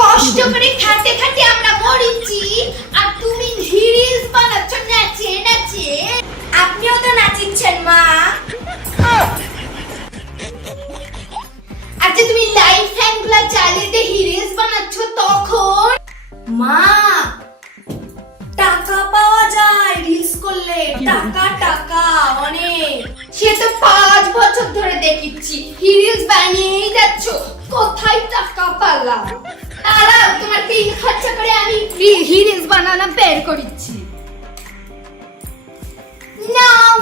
কষ্ট করে খাটে খাটে আমরা মরিছি আর তুমি রিলস বানাচ্ছ নাচে নাচে আপনিও তো নাচিচ্ছেন মা আচ্ছা তুমি লাইভ ফ্যানগুলা চালিয়ে হিরিলস বানাচ্ছ তখন? মা টাকা পাওয়া যায় রিলস করলে। টাকা টাকা অনেক। সে তো পাঁচ বছর ধরে দেখিচ্ছি। রিলস বানিয়েই যাচ্ছ। কোথায় টাকা পালা দাঁড়াও তোমার তিন খরচা করে আমি রিলস বানানো বের করিচ্ছি। নাও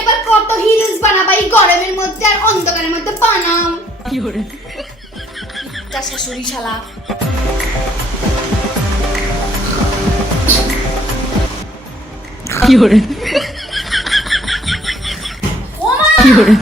এবার কত হিলস বানাবা এই গরমের মধ্যে আর অন্ধকারের মধ্যে বানাও। তা শাশুড়ি শালা। কি মা কি হলো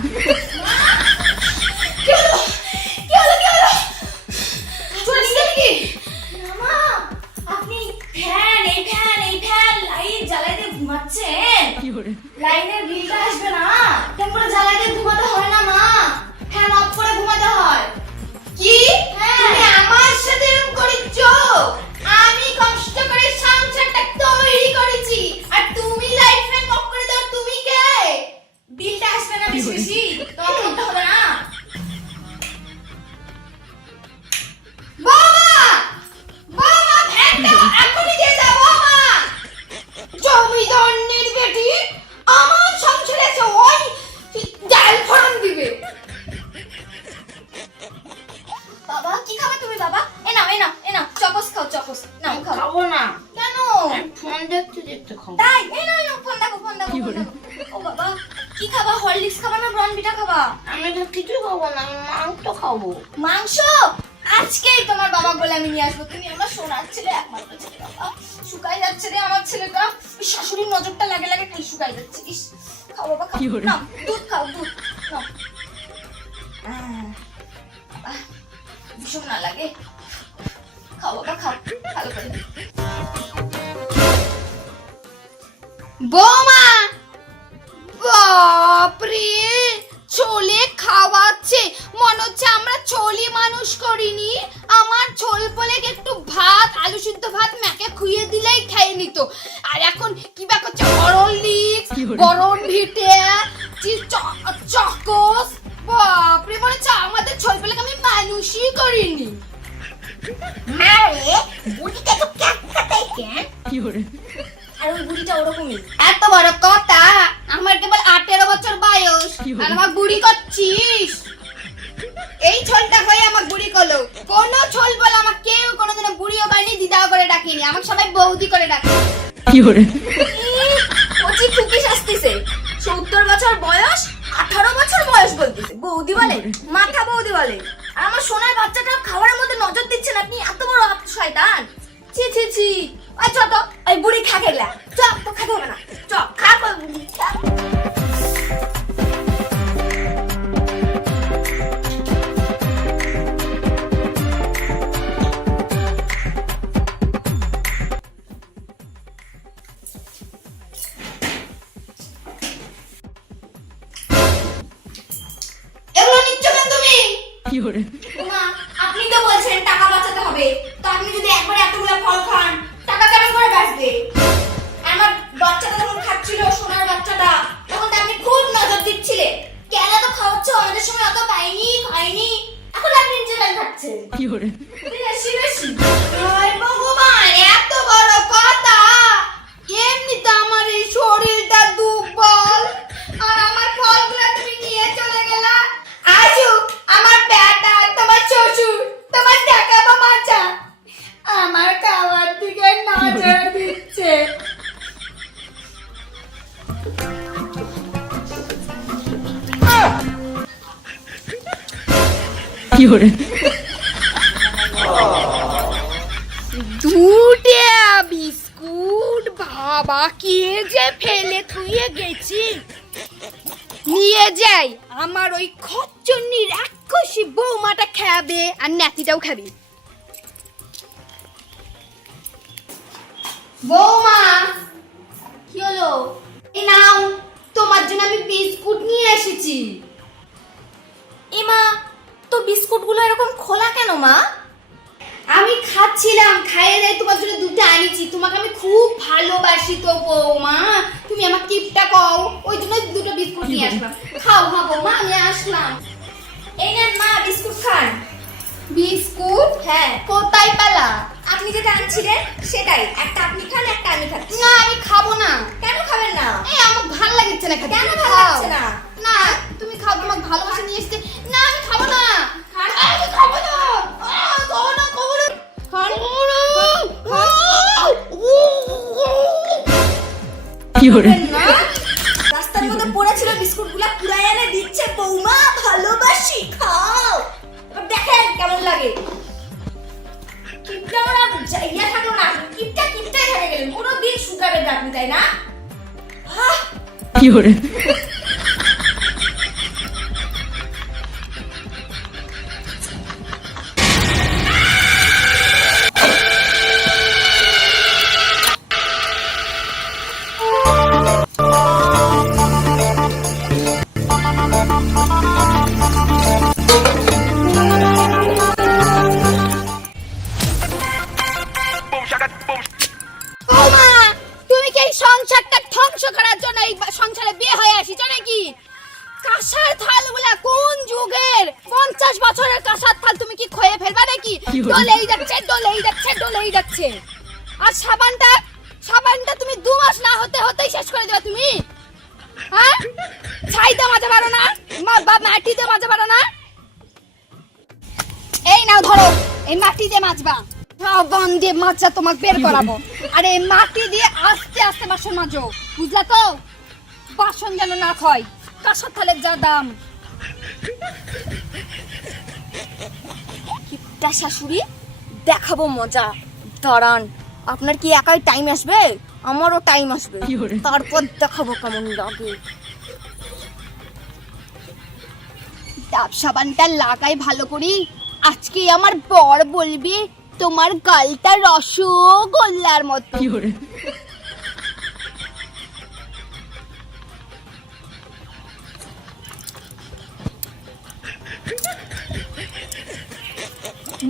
কি খাবা? হরলিক্স খাবা না ব্রনভিটা খাবা? আমি তো কিছু খাব না আমি মাংস খাব। মাংস? আজকেই তোমার বাবা বলে আমি নিয়ে আসব। তুমি আমার সোনার ছেলে একমাত্র ছেলে বাবা। শুকাই যাচ্ছে রে আমার ছেলেটা। শাশুড়ির নজরটা লাগে লাগে তাই শুকাই যাচ্ছে? ইস খাও বাবা খাও। নাও দুধ খাও দুধ ভীষণ না লাগে। খাও বাবা খাও ভালো করে। বৌমা! বাপরে ছোলে খাওয়াচ্ছে। মনে হচ্ছে আমরা ছোলি মানুষ করিনি। আমার ছোল বলে একটু ভাত আলু সিদ্ধ ভাত ম্যাকে খুইয়ে দিলেই খেয়ে নিত। আর এখন কি বা করছে? হরলিক্স গরম ভিটে চি- চ- বাপরে মনে হচ্ছে আমাদের ছোল বলে আমি মানুষই করিনি। মারে বুড়িটা তো ক্যাক কাটাই কেন আর ওই বুড়িটা ওরকমই। এত বড় কথা। আমার কেবল আঠেরো বছর বয়স। আর আমার বুড়ি করছিস? এই ছলটা হয়ে আমার বুড়ি করল। কোন ছল বলে আমার কেউ কোনোদিনও বুড়িও বানিয়ে দিদাও করে ডাকিনি। আমাকে সবাই বৌদি করে ডাকে। কচি খুকি শাস্তিছে। সত্তর বছর বয়স আঠারো বছর বয়স বলতেছে। বৌদি বলে মাথা বৌদি বলে। আর আমার সোনার বাচ্চাটা খাবারের মধ্যে নজর দিচ্ছেন আপনি এত বড় আপ- শয়তান। ছি ছি ছি। চ তো ওই বুড়ি খা খেলা চ তো খাতে হবে না। চ খা দুটে বিস্কুট, বাবা, কে যে ফেলে থুয়ে গেছি? নিয়ে যাই, আমার ওই খচ্চন্নির এক খুশি বৌমাটা খাবে আর নাতিটাও খাবে। বৌমা, কি হলো? এই নাও, তোমার জন্য আমি বিস্কুট নিয়ে এসেছি। এমা বিস্কুটগুলো এরকম খোলা কেন মা? আমি খাচ্ছিলাম খাইয়ে দেয় তোমার জন্য দুটো আনিছি। তোমাকে আমি খুব ভালোবাসি তো বৌমা। তুমি আমার কিপটা কও ওই জন্য দুটো বিস্কুট নিয়ে আসলাম। খাও খাও বৌমা আমি আসলাম। এই নেন মা বিস্কুট খান। বিস্কুট? হ্যাঁ। কোথায় পেলা? আপনি যেটা আনছিলেন সেটাই। একটা আপনি খান একটা আমি খাচ্ছি। না আমি খাব না। কেন খাবেন না? এই আমার ভালো লাগছে না খেতে। কেন মধ্যে পড়েছিল বিস্কুটগুলো কুড়াই এনে দিচ্ছে, বৌমা, ভালোবাসি, খাও। দেখেন কেমন লাগে। কিপটা ওরা ইয়া থাকল না, কিপটা কিপটাই থেকে গেলেন কোনো দিন শুকাবে না তাই না? কি 有 তুমি কি এই সংসারটা ধ্বংস করার জন্য এই সংসারে বিয়ে হয়ে আসিছো নাকি? কাঁসার থালগুলা কোন যুগের? পঞ্চাশ বছরের কাঁসার থাল তুমি কি খয়ে ফেলবা নাকি? ডলেই যাচ্ছে ডলেই যাচ্ছে ডলেই যাচ্ছে। আর সাবানটা সাবানটা তুমি দু মাস না হতে হতেই শেষ করে দেবে তুমি। হ্যাঁ? ছাইতে মাজা পারো না। বা মাটিতে মাজা পারো না। এই নাও ধরো এই মাটি দিয়ে মাজবা সাবান দিয়ে মাজা তোমাকে বের করাবো। আর মাটি দিয়ে আস্তে আস্তে বাসন মাজো বুঝলা তো? বাসন যেন না ক্ষয়। কাঁসার থালের যা দাম? কিপটা শাশুড়ি? দেখাবো মজা। দাঁড়ান আপনার কি একাই টাইম আসবে? আমারও টাইম আসবে। তারপর দেখাবো কেমন লাগে। ডাব সাবানটা লাগাই ভালো করি। আজকে আমার বর বলবি তোমার গালটা রসগোল্লার মতো।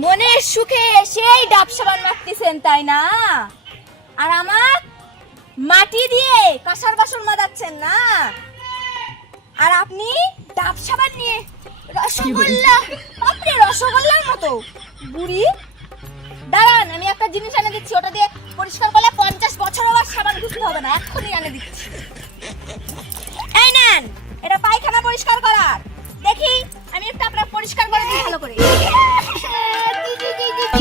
মনের সুখে সেই ডাব সাবান মাখতেছেন তাই না? আর আমার মাটি দিয়ে কাঁসার বাসন মাজাচ্ছেন না? আর আপনি ডাব সাবান নিয়ে রসগোল্লা আপনি রসগোল্লার মতো। বুড়ি দাঁড়ান আমি একটা জিনিস এনে দিচ্ছি ওটা দিয়ে পরিষ্কার করলে পঞ্চাশ বছর আবার সাবান ঘুষতে হবে না এক্ষুনি এনে দিচ্ছি। এই নেন এটা পায়খানা পরিষ্কার করার। দেখি আমি একটু আপনার পরিষ্কার করে দিই ভালো করে।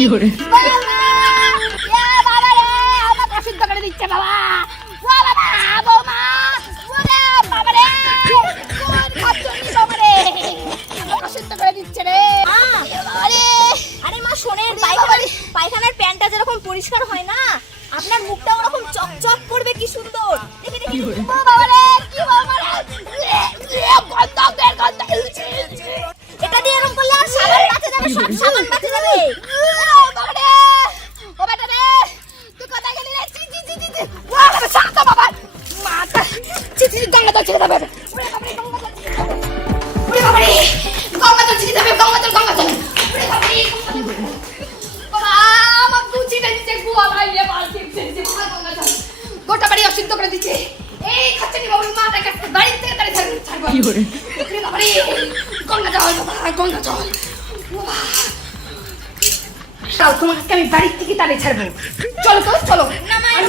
有人，পরিষ্কার হয় না আপনার মুখটা ওরকম চকচক করবে কি সুন্দর দেখি দেখি ও বাবা রে! কি বাবা রে! এ, এ, গন্ধ বের গন্ধ! এটা দিয়ে এরকম করলে আর সাবান বাঁচে যাবে সব সাবান বাঁচে যাবে অশুদ্ধ করে দিচ্ছে। এই খাচ্ছেনি বাবুর মাথা কাছে বাড়ির থেকে তাড়ি ছাড়বে ছাড়বো 有人，ওরে বাবা রে, গঙ্গা জল বাবা গঙ্গা জল। তাও তোমাকে আমি বাড়ির থেকে তাড়ি ছাড়বো চলো তো চলো। আমি